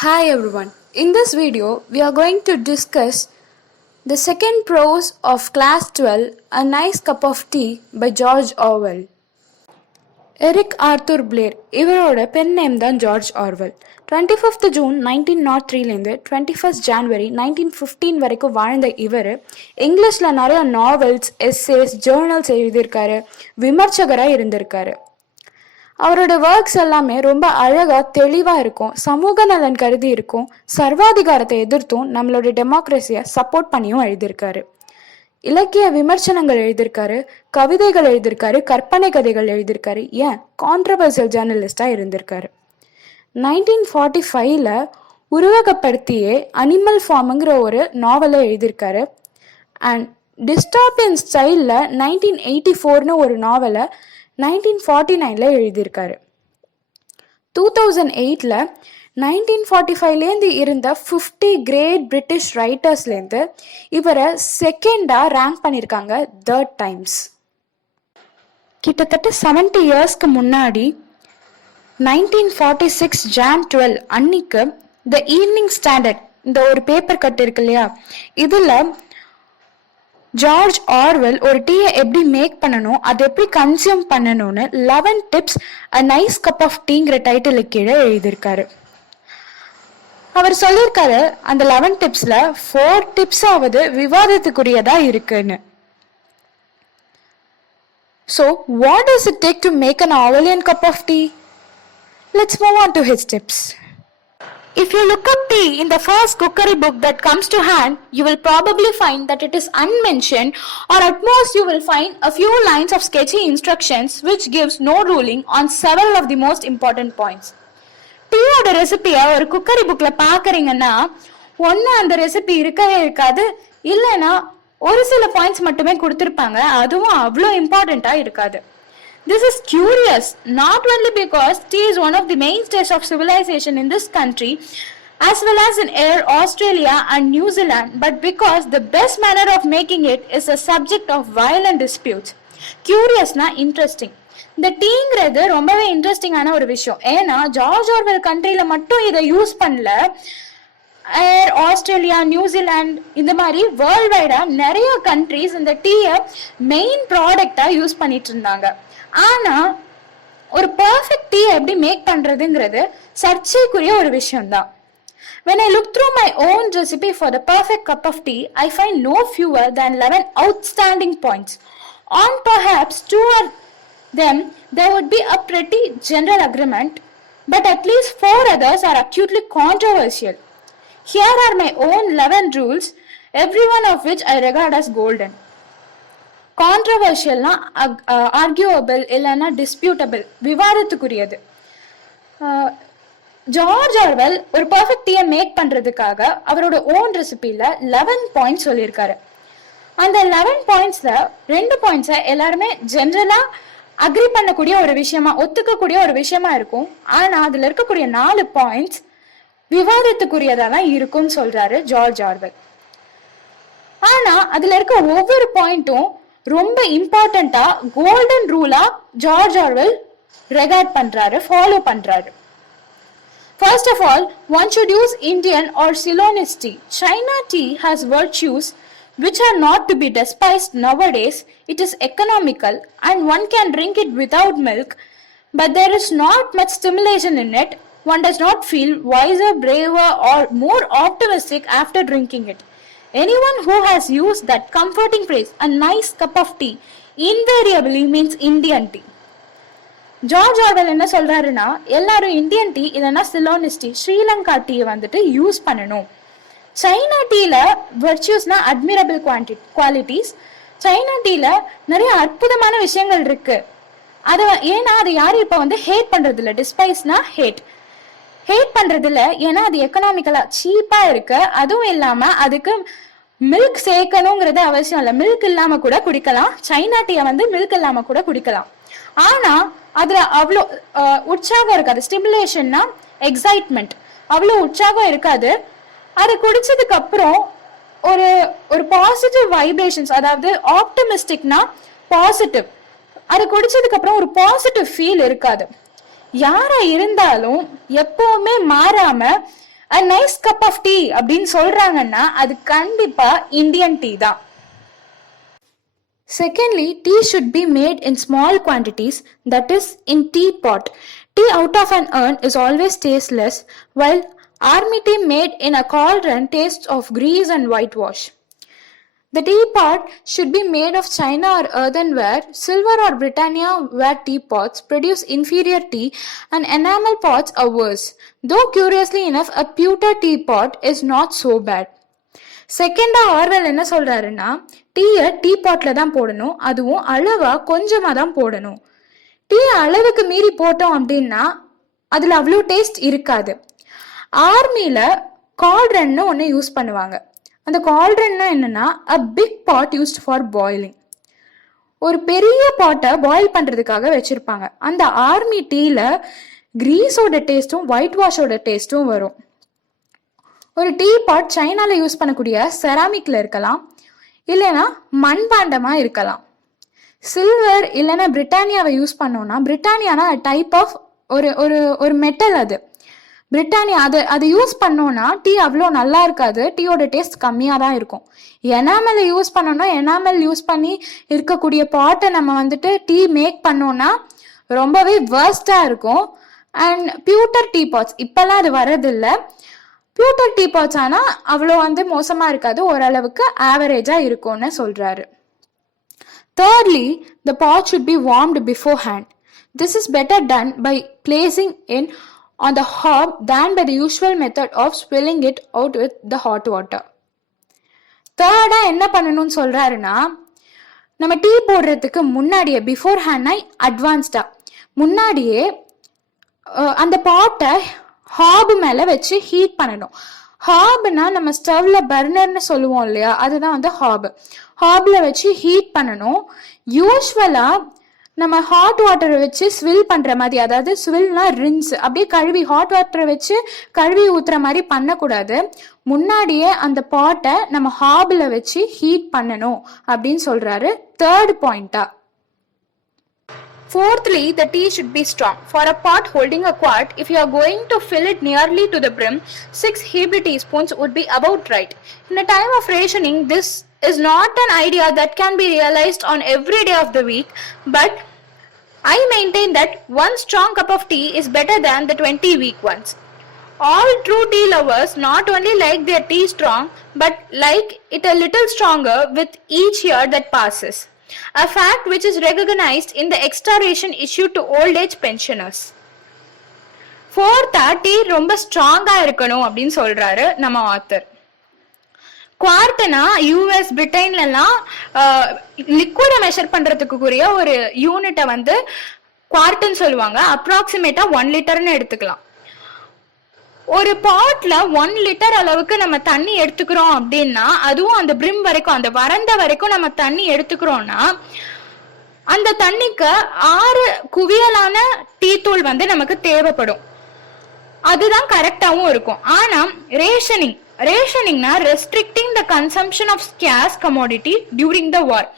Hi everyone. In this video, we are going to discuss the second prose of Class 12, A Nice Cup of Tea by George Orwell. Eric Arthur Blair இவரோட pen name தான் George Orwell. 25th June 1903லேருந்து 21st January 1915 வரைக்கும் வாழ்ந்த இவர் இங்கிலீஷில் நிறைய novels, essays, journals எழுதியிருக்காரு, விமர்சகராக இருந்திருக்காரு. அவரோட ஒர்க்ஸ் எல்லாமே ரொம்ப அழகாக தெளிவாக இருக்கும், சமூக நலன் கருதி இருக்கும், சர்வாதிகாரத்தை எதிர்த்தும் நம்மளோட டெமோக்ரஸியை சப்போர்ட் பண்ணியும் எழுதியிருக்காரு. இலக்கிய விமர்சனங்கள் எழுதியிருக்காரு, கவிதைகள் எழுதியிருக்காரு, கற்பனை கதைகள் எழுதியிருக்காரு, ஏன் கான்ட்ரவர்சியல் ஜேர்னலிஸ்டாக இருந்திருக்காரு. 1945ல் உருவகப்படுத்தியே அனிமல் ஃபார்முங்கிற ஒரு நாவலை எழுதியிருக்காரு. அண்ட் டிஸ்டாபியன் ஸ்டைலில் 1984ன்னு ஒரு நாவலை 1949ல் எழுதியிருக்காரு. 2008ல் 1945லேருந்து இருந்த 50 கிரேட் பிரிட்டிஷ் ரைட்டர்ஸ்லேருந்து இவரை செகண்டாக ரேங்க் பண்ணியிருக்காங்க த டைம்ஸ். கிட்டத்தட்ட 70 இயர்ஸ்க்கு முன்னாடி 1946 Jan 12 அன்னைக்கு த ஈவினிங் ஸ்டாண்டர்ட் இந்த ஒரு பேப்பர் கட் இருக்கு இல்லையா, இதில் ஜார்ஜ் ஆர்வெல் ஒரு டீயை எப்படி மேக் பண்ணணும், அதை எப்படி கன்சியூம் பண்ணணும்னு 11 tips a nice cup of டீங்கிற டைட்டிலுக்கு கீழே எழுதியிருக்காரு. அவர் சொல்லியிருக்காரு அந்த 11 டிப்ஸ்ல 4 டிப்ஸாவது விவாதத்துக்குரியதா இருக்குன்னு. So, what does it take to make an Orwellian cup of tea? Let's move on to his tips. If you look up tea in the first cookery book that comes to hand, you will probably find that it is unmentioned, or at most you will find a few lines of sketchy instructions which gives no ruling on several of the most important points. டீயோட ரெசிபியை ஒரு cookery புக்கில் பார்க்குறீங்கன்னா ஒன்று அந்த recipe இருக்கவே இருக்காது, இல்லைன்னா ஒரு சில பாயிண்ட்ஸ் மட்டுமே கொடுத்துருப்பாங்க, அதுவும் அவ்வளோ இம்பார்ட்டண்ட்டாக இருக்காது. This is curious, not only because tea is one of the mainstays of civilization in this country, as well as in Australia and New Zealand, but because the best manner of making it is a subject of violent disputes. Curiousனா interesting. இந்த டீங்கிறது ரொம்பவே இன்ட்ரெஸ்டிங்கான ஒரு விஷயம். ஏன்னா George Orwell கண்ட்ரியில் மட்டும் இதை use பண்ணல, ஆஸ்திரேலியா, நியூசிலாந்து இந்த மாதிரி வேர்ல்ட் வைடா நிறைய கண்ட்ரிஸ் இந்த டீயை மெயின் ப்ராடக்டா யூஸ் பண்ணிட்டு இருந்தாங்க. ஆனா ஒரு பர்ஃபெக்ட் டீ எப்படி மேக் பண்றதுங்கிறது சர்ச்சைக்குரிய ஒரு விஷயம் தான். When I look through my own recipe for the perfect cup of tea, I find no fewer than 11 outstanding points. On perhaps 2 or them there would be a pretty general agreement, but at least 4 others are acutely controversial. Here are my own 11 rules, every one of which I regard as golden. கான்ட்ரவர்ஷியல்னா ஆர்கியூவபிள் இல்லைன்னா டிஸ்பியூட்டபிள், விவாதத்துக்குரியது. George Orwell ஒரு perfect டீயை make பண்றதுக்காக அவரோட own ரெசிபியில 11 points சொல்லியிருக்காரு. அந்த 11 பாயிண்ட்ஸ்ல 2 பாயிண்ட்ஸை எல்லாருமே ஜென்ரலா அக்ரி பண்ணக்கூடிய ஒரு விஷயமா, ஒத்துக்கக்கூடிய ஒரு விஷயமா இருக்கும். ஆனா அதுல இருக்கக்கூடிய 4 பாயிண்ட்ஸ் விவாதத்துக்குரியதா தான் இருக்கும்னு சொல்றாரு ஜார்ஜ் ஆர்வெல். ஆனா அதுல இருக்க ஒவ்வொரு பாயிண்ட்டும் ரொம்ப இம்பார்ட்டண்டா கோல்டன் ரூலா ஜார்ஜ் ஆர்வெல் ரெகார்ட் பண்றாரு, ஃபாலோ பண்றாரு. First of all, one should use Indian or Ceylonese tea. China tea has virtues which are not to be despised nowadays. It is economical and one can drink it without milk, but there is not much stimulation in it. One does not feel wiser, braver or more optimistic after drinking it. Anyone who has used that comforting phrase, a nice cup of tea, invariably means Indian tea. George Orwell என்ன சொல்றாருன்னா, எல்லாரும் Indian tea இல்லைன்னா சிலோனிஸ் tea, Sri Lanka tea வந்துட்டு use பண்ணணும். China டீல வர்ச்சியூஸ்னா admirable qualities. China டீல நிறைய அற்புதமான விஷயங்கள் இருக்கு. அது ஏன்னா அது யாரும் இப்போ வந்து ஹேட் பண்றது இல்லை, டிஸ்பைஸ்னா ஹேட் பண்றது இல்லை. ஏன்னா அது எக்கனாமிக்கலா சீப்பா இருக்கு. அதுவும் இல்லாம அதுக்கு மில்க் சேர்க்கணுங்கிறது அவசியம் இல்லை, மில்க் இல்லாம கூட குடிக்கலாம். சைனா டீயை வந்து மில்க் இல்லாம கூட குடிக்கலாம். ஆனா அதுல அவ்வளோ உற்சாகம் இருக்காது, ஸ்டிமுலேஷன்னா எக்ஸைட்மெண்ட், அவ்வளோ உற்சாகம் இருக்காது. அது குடிச்சதுக்கு அப்புறம் ஒரு ஒரு பாசிட்டிவ் வைப்ரேஷன்ஸ், அதாவது ஆப்டமிஸ்டிக்னா பாசிட்டிவ், அது குடிச்சதுக்கு அப்புறம் ஒரு பாசிட்டிவ் ஃபீல் இருக்காது. யாரா இருந்தாலும் எப்பவுமே மாறாம a nice cup of tea அப்படின்னு சொல்றாங்கன்னா அது கண்டிப்பா இந்தியன் டீ தான். Secondly, tea should be made in small quantities, that is in teapot. Tea out of an urn is always tasteless, while army tea made in a cauldron tastes of grease and whitewash. The teapot should be made of china or earthenware. Silver or Britannia ware teapots produce inferior tea, and enamel pots are worse. Though curiously enough, a pewter teapot is not so bad. செகண்டா Orwell என்ன சொல்றாருன்னா, டீயை tea பாட்ல தான் போடணும், அதுவும் அளவா கொஞ்சமா தான் போடணும். டீ அளவுக்கு மீறி போட்டோம் அப்படின்னா அதுல அவ்வளோ டேஸ்ட் இருக்காது. ஆர்மியில கால்ட்ரன்னு ஒன்று யூஸ் பண்ணுவாங்க. அந்த கால்ட்ரன்னா என்னன்னா, a big pot used for boiling. ஒரு பெரிய பாட்டை பாயில் பண்றதுக்காக வச்சிருப்பாங்க. அந்த ஆர்மி டீல கிரீஸோட டேஸ்டும் ஒயிட் வாஷோட டேஸ்டும் வரும். ஒரு டீ பாட் சைனால யூஸ் பண்ணக்கூடிய செராமிக்ல இருக்கலாம், இல்லைன்னா மண்பாண்டமா இருக்கலாம். சில்வர் இல்லைன்னா பிரிட்டானியாவை யூஸ் பண்ணோம்னா, பிரிட்டானியானா டைப் ஆஃப் ஒரு ஒரு ஒரு மெட்டல். அது பிரிட்டானியா அதை யூஸ் பண்ணோம்னா டீ அவ்வளோ நல்லா இருக்காது, டீயோட டேஸ்ட் கம்மியாக தான் இருக்கும். எனாமல் யூஸ் பண்ணோம்னா, எனாமல் யூஸ் பண்ணி இருக்கக்கூடிய பாட்டை நம்ம வந்துட்டு டீ மேக் பண்ணோம்னா ரொம்பவே வேர்ஸ்டா இருக்கும். அண்ட் பியூட்டர் டீ பாட்ஸ் இப்பெல்லாம் அது வரதில்லை. பியூட்டர் டீ பாட்ஸ் ஆனா அவ்வளோ மோசமா இருக்காது, ஓரளவுக்கு ஆவரேஜா இருக்கும்னு சொல்றாரு. Thirdly, the pot should be warmed beforehand. This is better done by placing it on the hob than by the usual method of swilling it out with the hot water. தேர்டா என்ன பண்ணணும்னு சொல்றாருன்னா, நம்ம டீ போடுறதுக்கு முன்னாடியே, before hand அட்வான்ஸ்டா முன்னாடியே அந்த பாட்டை hop மேல வச்சு ஹீட் பண்ணணும். ஹாப்னா நம்ம ஸ்டவ்ல பர்னர்னு சொல்லுவோம் இல்லையா, அதுதான் ஹாப். ஹாப்ல வச்சு ஹீட் பண்ணணும். யூஸ்வலா நம்ம ஹாட் வாட்டரை வச்சு ஸ்வில் பண்ற மாதிரி, அதாவது ஸ்வில்னா ரின்ஸ், அப்படியே கழுவி ஹாட் வாட்டரை வச்சு கழுவி ஊத்துற மாதிரி பண்ணக்கூடாது. முன்னாடியே அந்த பாட்டை நம்ம ஹாப்ல வச்சு ஹீட் பண்ணணும் அப்படின்னு சொல்றாரு தேர்ட் பாயிண்டா. Fourthly, the tea should be strong. For a pot holding a quart, if you are going to fill it nearly to the brim, 6 heaped teaspoons would be about right. In a time of rationing, this is not an idea that can be realized on every day of the week, but I maintain that one strong cup of tea is better than the 20 weak ones. All true tea lovers not only like their tea strong, but like it a little stronger with each year that passes. A fact which is recognized in the extra ration issued to old age pensioners. Fourth, tea ரொம்ப ஸ்ட்ராங்கா இருக்கணும் அப்படின்னு சொல்றாரு நம்ம author. குவார்ட்னா US பிரிட்டன்லாம் லிக்விட measure பண்றதுக்குரிய ஒரு யூனிட்டை குவார்ட்னு சொல்லுவாங்க. அப்ராக்சிமேட்டா 1 லிட்டர்னு எடுத்துக்கலாம். ஒரு பாட்ல 1 லிட்டர் அளவுக்கு நம்ம தண்ணி எடுத்துக்கிறோம் அப்படின்னா, அதுவும் அந்த பிரிம் வரைக்கும், அந்த வறண்ட வரைக்கும் நம்ம தண்ணி எடுத்துக்கிறோம்னா, அந்த தண்ணிக்கு 6 குவியலான டீ தூள் நமக்கு தேவைப்படும். அதுதான் கரெக்டாவும் இருக்கும். ஆனா ரேஷனிங்னா restricting the consumption of scarce commodity during the war.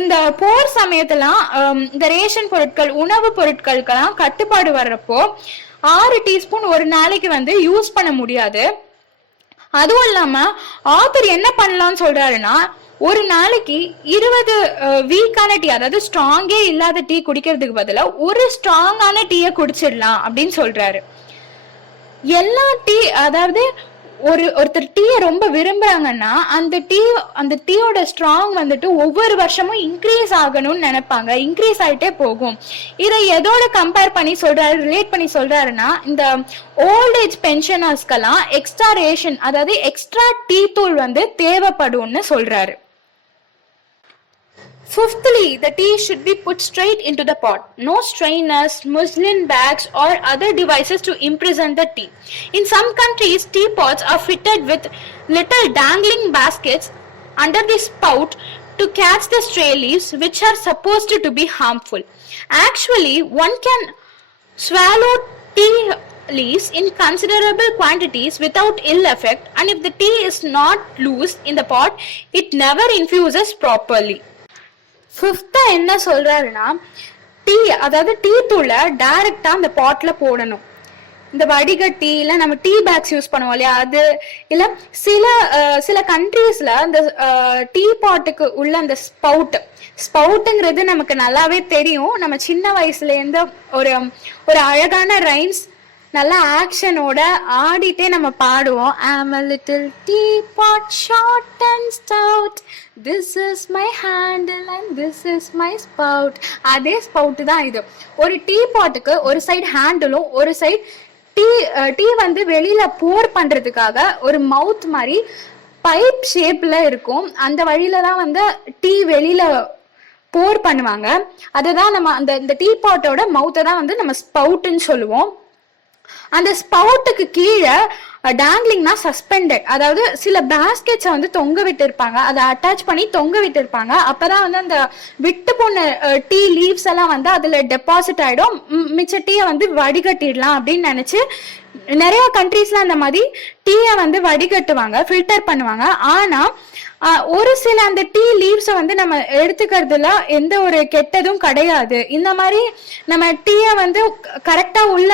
இந்த போர் சமயத்துலாம் இந்த ரேஷன் பொருட்கள், உணவு பொருட்களுக்கெல்லாம் கட்டுப்பாடு வர்றப்போ 6 டீஸ்பூன் ஒரு நாளைக்கு யூஸ் பண்ண முடியாது. அதுவும் இல்லாம ஆத்தர் என்ன பண்ணலாம்னு சொல்றாருன்னா, ஒரு நாளைக்கு 20 வீக்கான டீ, அதாவது ஸ்ட்ராங்கே இல்லாத டீ குடிக்கிறதுக்கு பதிலா ஒரு ஸ்ட்ராங்கான டீயை குடிச்சிடலாம் அப்படின்னு சொல்றாரு. எல்லா டீ, அதாவது ஒருத்தர் டீயை ரொம்ப விரும்புறாங்கன்னா அந்த டீயோட ஸ்ட்ராங் ஒவ்வொரு வருஷமும் இன்க்ரீஸ் ஆகணும்னு நினைப்பாங்க, இன்க்ரீஸ் ஆயிட்டே போகும். இதை எதோட கம்பேர் பண்ணி சொல்றாரு, ரிலேட் பண்ணி சொல்றாருன்னா, இந்த ஓல்ட் ஏஜ் பென்ஷனர்ஸ்க்கெல்லாம் எக்ஸ்ட்ரா ரேஷன், அதாவது எக்ஸ்ட்ரா டீ தூள் தேவைப்படும்னு சொல்றாரு. Fifthly, the tea should be put straight into the pot. No strainers, muslin bags or other devices to imprison the tea. In some countries, teapots are fitted with little dangling baskets under the spout to catch the stray leaves, which are supposed to be harmful. Actually, one can swallow tea leaves in considerable quantities without ill effect, and if the tea is not loose in the pot, it never infuses properly. ஃபிஃப்த்தா என்ன சொல்றாருன்னா, tea, அதாவது tea தூளை டைரக்டா அந்த பாட்ல போடணும். இந்த வடிகட்டி இல்ல நம்ம டீ பேக்ஸ் யூஸ் பண்ணுவோம் இல்லையா, அது இல்ல சில சில கண்ட்ரீஸ்ல அந்த டீ பாட்டுக்கு உள்ள அந்த ஸ்பவுட்டுங்கிறது நமக்கு நல்லாவே தெரியும். நம்ம சின்ன வயசுல இருந்து ஒரு ஒரு அழகான ரைம்ஸ் நல்லா ஆக்ஷனோட ஆடிட்டே நம்ம பாடுவோம். I'm a little teapot, short and stout. This is my handle and this is my spout. அதே ஸ்பவுட் தான் இது. ஒரு டீ பாட்டுக்கு ஒரு சைடு ஹேண்டிலும் ஒரு சைடு டீ வந்து வெளியில போர் பண்றதுக்காக ஒரு மவுத் மாதிரி பைப் ஷேப்ல இருக்கும். அந்த வழியில தான் வந்து டீ வெளியில போர் பண்ணுவாங்க. அதுதான் நம்ம அந்த டீ பாட்டோட மவுத்தை தான் வந்து நம்ம ஸ்பவுட்னு சொல்லுவோம். அந்த ஸ்பவுட்டுக்கு கீழே டேங்லிங்னா சஸ்பெண்டட், அதாவது சில பேஸ்கெட்ஸை வந்து தொங்க விட்டு இருப்பாங்க, அதை அட்டாச் பண்ணி தொங்க விட்டு இருப்பாங்க. அப்பதான் வந்து அந்த விட்டு போன டீ லீவ்ஸ் எல்லாம் வந்து அதுல டெபாசிட் ஆயிடும். மிச்ச டீயை வந்து வடிகட்டிடலாம் அப்படின்னு நினைச்சு நிறைய கண்ட்ரீஸ்ல அந்த மாதிரி டீயை வந்து வடிகட்டுவாங்க, ஃபில்டர் பண்ணுவாங்க. ஆனா ஒரு சில அந்த டீ லீவ்ஸை வந்து நம்ம எடுத்துக்கிறதுல எந்த ஒரு கெட்டதும் கிடையாது. இந்த மாதிரி நம்ம டீயை வந்து கரெக்டா உள்ள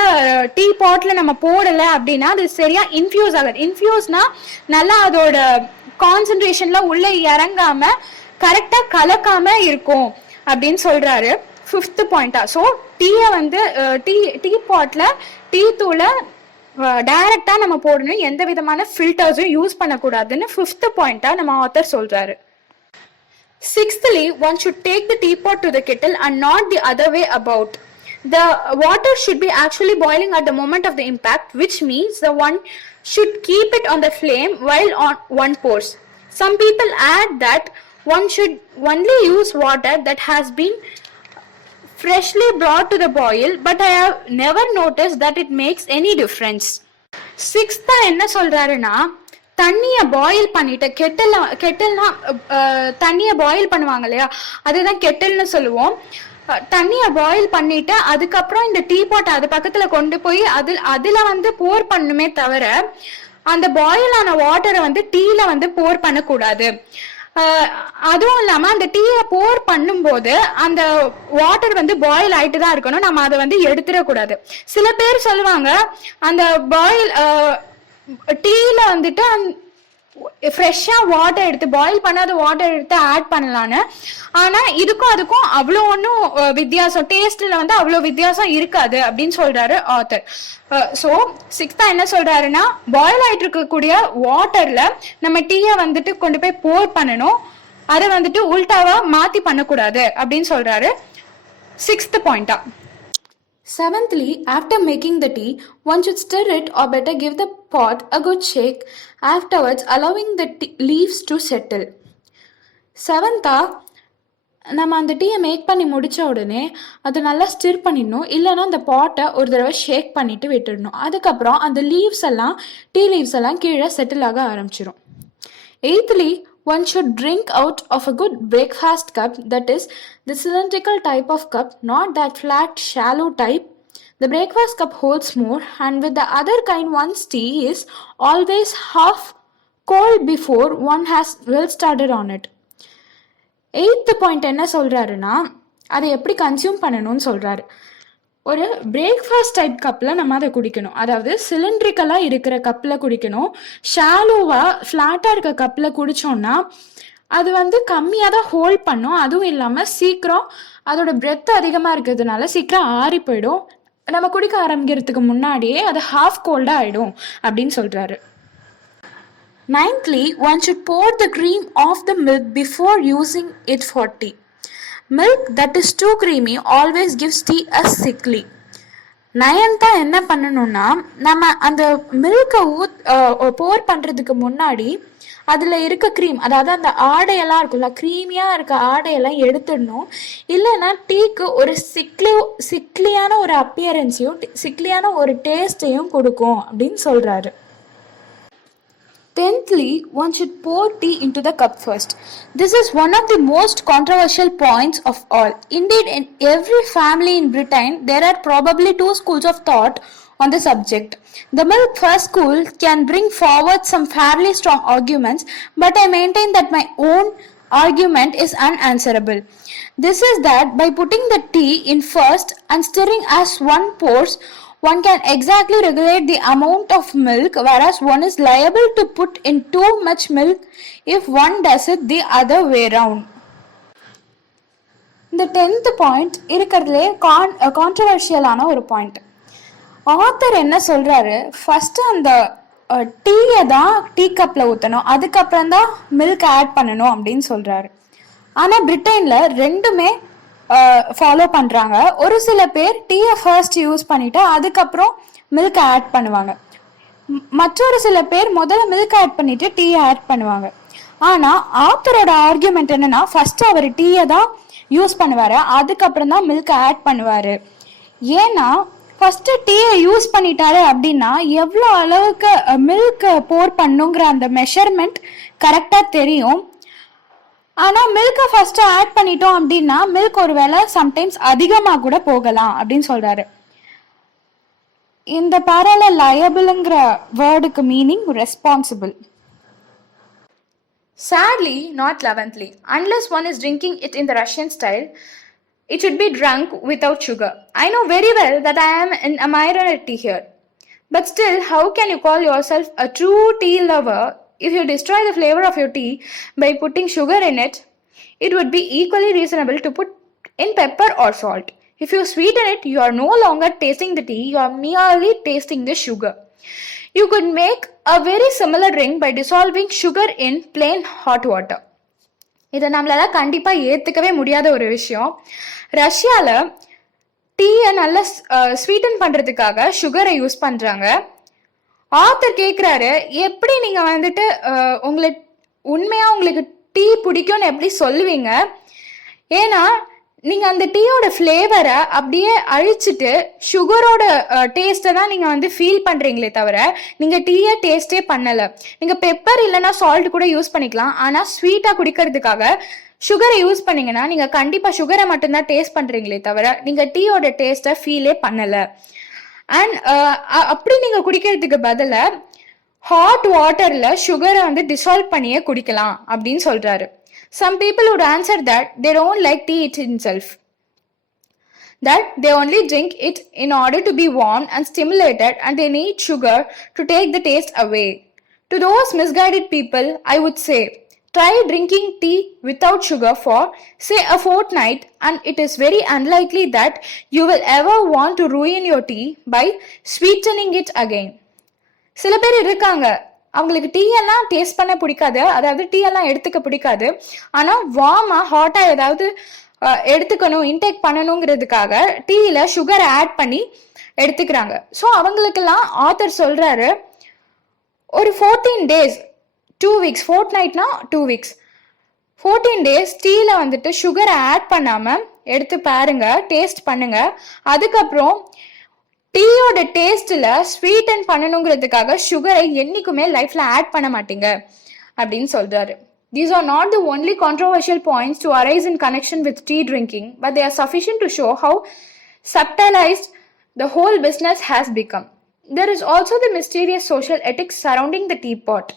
டீ பாட்ல நம்ம போடல அப்படின்னா அது சரியா இன்ஃபியூஸ் ஆகுது. இன்ஃபியூஸ்னா நல்லா அதோட கான்சென்ட்ரேஷன்ல உள்ள இறங்காம கரெக்டா கலக்காம இருக்கும் அப்படின்னு சொல்றாரு. 5th பாயிண்டா, ஸோ டீயை வந்து டீ பாட்ல டீ தூளை டைரக்டா நம்ம போடணும், எந்த விதமான ஃபில்டர்ஸும் யூஸ் பண்ணக்கூடாதுன்னு 5th பாயிண்டா நம்ம ஆத்தர் சொல்றாரு. 6thly, one should take the teapot to the kettle and not the other way about. The water should be actually boiling at the moment of the impact, which means the one should keep it on the flame while one pours. Some people add that one should only use water that has been freshly brought to the boil, but I have never noticed that it makes any difference. 6th என்ன சொல்றாருன்னா, தண்ணிய boil பண்ணிட்டு கெட்டில்னா தண்ணிய boil பண்ணுவாங்க இல்லையா, அதுதான் கெட்டில்னு சொல்லுவோம். தண்ணிய பாயில் பண்ணிட்டு அதுக்கப்புறம் இந்த டீ பாட் அது பக்கத்துல கொண்டு போய் அதுல வந்து போர் பண்ணுமே தவிர அந்த பாயில் ஆன வாட்டரை வந்து டீல வந்து போர் பண்ணக்கூடாது. அதுவும் இல்லாம அந்த டீயை போர் பண்ணும்போது அந்த வாட்டர் வந்து பாயில் ஆயிட்டு தான் இருக்கணும், நம்ம அதை வந்து எடுத்துடக்கூடாது. சில பேர் சொல்லுவாங்க அந்த பாயில் டீல வந்துட்டு ஃப்ரெஷ்ஷா வாட்டர் எடுத்து பாயில் பண்ணாத வாட்டர் எடுத்து ஆட் பண்ணலான்னு. ஆனா இதுக்கும் அதுக்கும் அவ்வளோ ஒன்றும் வித்தியாசம், டேஸ்ட்ல வந்து அவ்வளோ வித்தியாசம் இருக்காது அப்படின்னு சொல்றாரு ஆத்தர். ஸோ 6th என்ன சொல்றாருன்னா, பாயில் ஆயிட்டு இருக்கக்கூடிய வாட்டர்ல நம்ம டீயை வந்துட்டு கொண்டு போய் போர் பண்ணணும், அதை வந்துட்டு உல்டாவா மாத்தி பண்ணக்கூடாது அப்படின்னு சொல்றாரு 6th பாயிண்டா. 7thly, after making the tea, one should stir it or better give the pot a good shake afterwards, allowing the leaves to settle. 7th, நம்ம அந்த டீயை மேக் பண்ணி முடித்த உடனே அதை நல்லா ஸ்டிர் பண்ணிடணும், இல்லைன்னா அந்த பாட்டை ஒரு தடவை ஷேக் பண்ணிவிட்டு விட்டுடணும். அதுக்கப்புறம் அந்த லீவ்ஸ் எல்லாம் டீ லீவ்ஸ் எல்லாம் கீழே செட்டில் ஆக ஆரம்பிச்சிடும். 8thly, one should drink out of a good breakfast cup, that is the cylindrical type of cup, not that flat shallow type. The breakfast cup holds more, and with the other kind one's tea is always half cold before one has well started on it. 8th point என்ன சொல்றாருன்னா, அதை எப்படி consume பண்ணணும்னு சொல்றாரு. ஒரு breakfast type கப்பில் நம்ம அதை குடிக்கணும், அதாவது சிலிண்ட்ரிக்கலாக இருக்கிற கப்பில் குடிக்கணும். ஷாலோவாக ஃப்ளாட்டாக இருக்க கப்பில் குடித்தோம்னா அது வந்து கம்மியாக தான் ஹோல்ட் பண்ணும். அதுவும் இல்லாமல் சீக்கிரம் அதோட பிரெத் அதிகமாக இருக்கிறதுனால சீக்கிரம் ஆறி போயிடும். நம்ம குடிக்க ஆரம்பிக்கிறதுக்கு முன்னாடியே அது ஹாஃப் கோல்டாக ஆகிடும் அப்படின்னு சொல்கிறாரு. 9thly, one should pour the cream off the milk before using it for tea. Milk that is too creamy always gives tea a sickly. 9th என்ன பண்ணணும்னா, நம்ம அந்த மில்கை போர் பண்ணுறதுக்கு முன்னாடி அதில் இருக்க க்ரீம், அதாவது அந்த ஆடையெல்லாம் இருக்கும்ல, க்ரீமியாக இருக்க ஆடையெல்லாம் எடுத்துடணும். இல்லைன்னா டீக்கு ஒரு சிக்லியான ஒரு அப்பியரன்ஸையும் சிக்லியான ஒரு டேஸ்ட்டையும் கொடுக்கும் அப்படின்னு சொல்கிறாரு. 10thly, one should pour tea into the cup first. This is one of the most controversial points of all. Indeed, in every family in Britain, there are probably 2 schools of thought on the subject. The milk first school can bring forward some fairly strong arguments, but I maintain that my own argument is unanswerable. This is that by putting the tea in first and stirring as one pours, one can exactly regulate the amount of milk, whereas one is liable to put in too much milk if one does it the other way round. இந்த 10th point இருக்கிறதுலே கான்ட்ரவர்ஷியலான ஒரு point. Author என்ன சொல்றாரு, first அந்த டீயை தான் tea கப்ல ஊற்றணும், அதுக்கப்புறம் தான் மில்க் ஆட் பண்ணணும் அப்படின்னு சொல்றாரு. ஆனா பிரிட்டன்ல ரெண்டுமே ஃபாலோ பண்றாங்க. ஒரு சில பேர் டீயை ஃபர்ஸ்ட் யூஸ் பண்ணிட்டு அதுக்கப்புறம் மில்க் ஆட் பண்ணுவாங்க. மற்றொரு சில பேர் முதல்ல மில்க் ஆட் பண்ணிட்டு டீயை ஆட் பண்ணுவாங்க. ஆனா ஆத்தரோட ஆர்கியூமெண்ட் என்னன்னா, ஃபர்ஸ்ட் அவர் டீயை தான் யூஸ் பண்ணுவாரு, அதுக்கப்புறம் தான் மில்க் ஆட் பண்ணுவாரு. ஏன்னா ஃபர்ஸ்ட் டீயை யூஸ் பண்ணிட்டாரு அப்படின்னா எவ்வளோ அளவுக்கு மில்க் போர் பண்ணுங்கிற அந்த மெஷர்மெண்ட் கரெக்டா தெரியும். ஆனா மில்கை ஃபர்ஸ்ட் ஆட் பண்ணிட்டோம் அப்படின்னா மில்க் ஒரு வேளை சம்டைம்ஸ் அதிகமாக கூட போகலாம் அப்படின்னு சொல்றாரு. இந்த பேரால லயபிள்ங்கிற வேர்டுக்கு meaning responsible. Sadly, not lovingly. Unless one is drinking it in the Russian style, it should be drunk without sugar. I know very well that I am in a minority here. But still, how can you call yourself a true tea lover if you destroy the flavor of your tea by putting sugar in it? It would be equally reasonable to put in pepper or salt. If you sweeten it, you are no longer tasting the tea, you are merely tasting the sugar. You could make a very similar drink by dissolving sugar in plain hot water. இதை நம்மளால கண்டிப்பா ஏத்துக்கவே முடியாத ஒரு விஷயம். ரஷ்யால டீயை நல்லா sweeten பண்றதுக்காக சுகரை யூஸ் பண்றாங்க. ஆத்தர் கேக்குறாரு, எப்படி நீங்க வந்துட்டு உங்களுக்கு உண்மையா உங்களுக்கு டீ பிடிக்கும்னு எப்படி சொல்லுவீங்க? ஏன்னா நீங்க அந்த டீயோட ஃப்ளேவரை அப்படியே அழிச்சிட்டு சுகரோட டேஸ்ட்டை தான் நீங்க வந்து ஃபீல் பண்றீங்களே தவிர நீங்க டீயை டேஸ்டே பண்ணல. நீங்க பெப்பர் இல்லைன்னா சால்ட் கூட யூஸ் பண்ணிக்கலாம். ஆனா ஸ்வீட்டா குடிக்கிறதுக்காக சுகரை யூஸ் பண்ணீங்கன்னா நீங்க கண்டிப்பா சுகரை மட்டும்தான் டேஸ்ட் பண்றீங்களே தவிர நீங்க டீயோட டேஸ்ட்டை ஃபீலே பண்ணல. அண்ட் அப்படி நீங்க குடிக்கிறதுக்கு பதில ஹாட் வாட்டர்ல சுகரை வந்து டிசால்வ் பண்ணியே குடிக்கலாம் அப்படின்னு சொல்றாரு. Some people would answer that they don't like tea itself, that they only drink it in order to be warmed and stimulated and they need sugar to take the taste away. To those misguided people, I would say, try drinking tea without sugar for say a fortnight and it is very unlikely that you will ever want to ruin your tea by sweetening it again. சில பேர் இருக்காங்க, அவங்களுக்கு tea எல்லாம் taste பண்ண பிடிக்காது, அதாவது tea எல்லாம் எடுத்துக்க பிடிக்காது. ஆனா வார்மா ஹாட்டா ஏதாவது எடுத்துக்கணும், இன்டேக் பண்ணணுங்கிறதுக்காக டீயில சுகரை ஆட் பண்ணி எடுத்துக்கிறாங்க. ஸோ அவங்களுக்கெல்லாம் ஆத்தர் சொல்றாரு, ஒரு 14 days 2 weeks, fort நைட்னா 2 weeks 14 days டீல வந்துட்டு சுகரை ஆட் பண்ணாம எடுத்து பாருங்க, டேஸ்ட் பண்ணுங்க. அதுக்கப்புறம் டீயோட டேஸ்ட்ல ஸ்வீட்டன் பண்ணணுங்கிறதுக்காக சுகரை என்னைக்குமே லைஃப்ல ஆட் பண்ண மாட்டீங்க அப்படின்னு சொல்றாரு. These are not the only controversial points to arise in connection with tea drinking, but they are sufficient to show how subtilized the whole business has become. There is also the mysterious social ethics surrounding the teapot.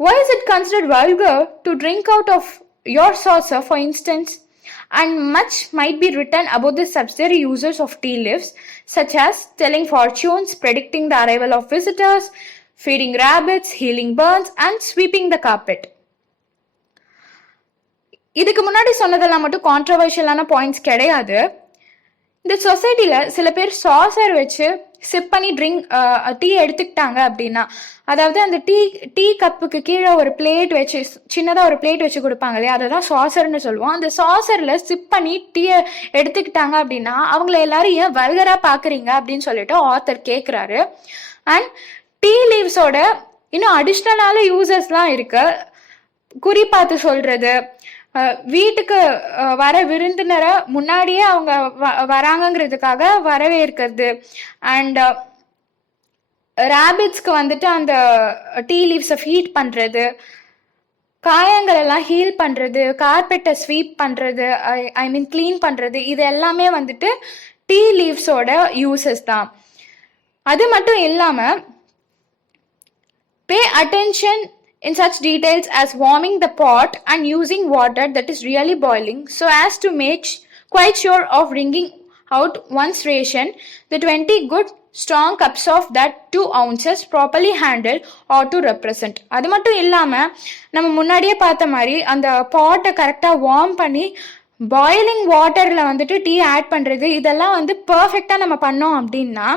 Why is it considered vulgar to drink out of your saucer, for instance? And much might be written about the subsidiary uses of tea leaves, such as telling fortunes, predicting the arrival of visitors, feeding rabbits, healing burns, and sweeping the carpet. இதுக்கு முன்னாடி சொன்னதெல்லாம் மட்டும் கான்ட்ரவர்ஷியலான points கிடையாது. இந்த சொசைட்டில சில பேர் Chaucer வச்சு சிப் பண்ணி டீ எடுத்துக்கிட்டாங்க அப்படின்னா, அதாவது அந்த டீ கப்புக்கு கீழே ஒரு பிளேட் வச்சு சின்னதா ஒரு பிளேட் வச்சு கொடுப்பாங்க இல்லையா, அதை தான் சாசர்னு சொல்லுவோம். அந்த சாசர்ல சிப் பண்ணி டீயை எடுத்துக்கிட்டாங்க அப்படின்னா அவங்கள எல்லாரும் ஏன் வல்கரா பாக்குறீங்க அப்படின்னு சொல்லிட்டு ஆத்தர் கேட்கிறாரு. அண்ட் டீ லீவ்ஸோட இன்னும் அடிஷ்னலான யூசஸ்லாம் இருக்கு. குறி பார்த்து சொல்றது, வீட்டுக்கு வர விருந்தினரை முன்னாடியே அவங்க வராங்கங்கிறதுக்காக வரவேற்கிறது, அண்ட் ரேபிட்ஸ்க்கு வந்துட்டு அந்த டீ லீவ்ஸை ஃபீட் பண்றது, காயங்கள் எல்லாம் ஹீல் பண்றது, கார்பெட்டை ஸ்வீப் பண்றது, ஐ மீன் கிளீன் பண்றது, இது எல்லாமே வந்துட்டு டீ லீவ்ஸோட யூசஸ் தான். அது மட்டும் இல்லாம pay attention in such details as warming the pot and using water that is really boiling so as to make quite sure of bringing out one's ration, the 20 good strong cups of that 2 ounces properly handled ought to represent. அது மட்டும் இல்லாமல் நம்ம முன்னாடியே பார்த்த மாதிரி அந்த பாட்டை கரெக்டாக வார்ம் பண்ணி பாயிலிங் வாட்டரில் வந்துட்டு டீ ஆட் பண்ணுறது, இதெல்லாம் வந்து பர்ஃபெக்டாக நம்ம பண்ணோம் அப்படின்னா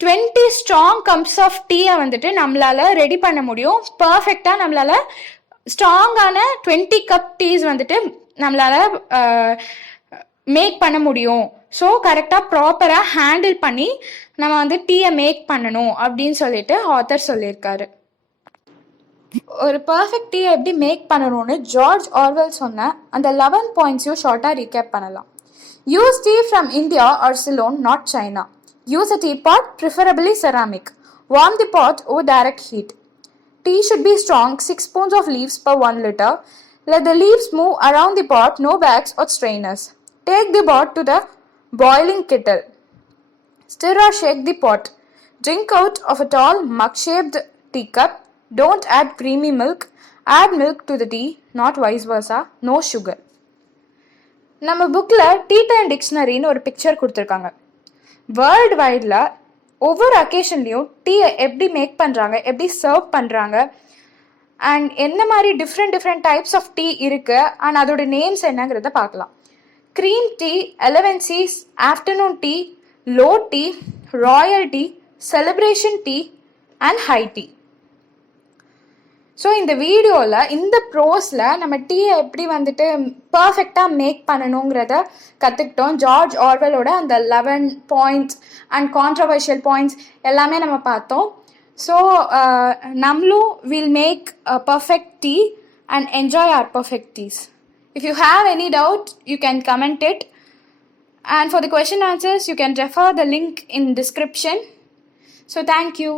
20 ஸ்ட்ராங் கப்ஸ் ஆஃப் டீயை வந்துட்டு நம்மளால ரெடி பண்ண முடியும். பர்ஃபெக்டாக நம்மளால ஸ்ட்ராங்கான 20 கப் டீஸ் வந்துட்டு நம்மளால மேக் பண்ண முடியும். ஸோ கரெக்டாக ப்ராப்பராக ஹேண்டில் பண்ணி நம்ம வந்து டீயை மேக் பண்ணணும் அப்படின்னு சொல்லிட்டு ஆத்தர் சொல்லியிருக்காரு. ஒரு பர்ஃபெக்ட் டீயை எப்படி மேக் பண்ணணும்னு ஜார்ஜ் ஆர்வெல் சொன்ன அந்த 11 பாயிண்ட்ஸையும் ஷார்ட்டாக ரீகேப் பண்ணலாம். Use tea from India or Ceylon, not China. Use a teapot, preferably ceramic. Warm the pot over direct heat. Tea should be strong, 6 spoons of leaves per 1 liter. Let the leaves move around the pot, no bags or strainers. Take the pot to the boiling kettle. Stir or shake the pot. Drink out of a tall mug-shaped teacup. Don't add creamy milk. Add milk to the tea, not vice versa. No sugar. நம்ம புக்கில் tea time டிக்ஷனரின்னு ஒரு picture கொடுத்துருக்காங்க. World வைடில் ஒவ்வொரு அக்கேஷன்லேயும் டீயை எப்படி make பண்ணுறாங்க, எப்படி serve பண்ணுறாங்க, அண்ட் என்ன மாதிரி டிஃப்ரெண்ட் டைப்ஸ் ஆஃப் டீ இருக்குது அண்ட் அதோட நேம்ஸ் என்னங்கிறத பார்க்கலாம். Cream tea, elevenses, afternoon tea, low tea, royal tea, celebration tea and high tea. So இந்த வீடியோவில் இந்த ப்ரோஸில் நம்ம டீயை எப்படி வந்துட்டு பர்ஃபெக்டாக மேக் பண்ணணுங்கிறத கற்றுக்கிட்டோம். ஜார்ஜ் ஆர்வெலோட அந்த 11 பாயிண்ட்ஸ் அண்ட் கான்ட்ரவர்ஷியல் பாயிண்ட்ஸ் எல்லாமே நம்ம பார்த்தோம். ஸோ நம்மளும் will make a perfect tea and enjoy our perfect teas. If you have any doubt, you can comment it. And for the question answers, you can refer the link in description. So thank you.